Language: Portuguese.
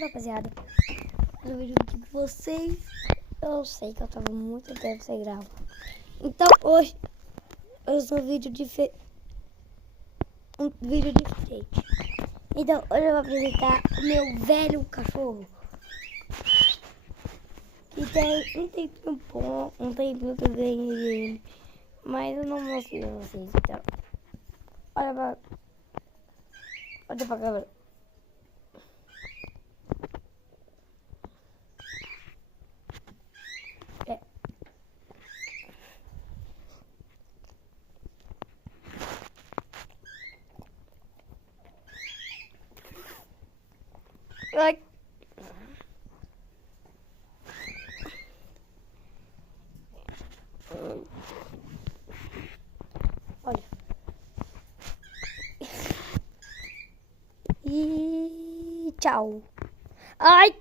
rapaziada, no vídeo aqui pra vocês. Eu sei que eu tava muito tempo sem gravar. Então hoje eu sou um vídeo diferente. Então hoje eu vou apresentar o meu velho cachorro. Que tem um tempinho bom, um tempinho que eu ganhei ele. Mas eu não mostrei pra vocês, então. Olha pra câmera. Ai. Olha. E tchau. Ai.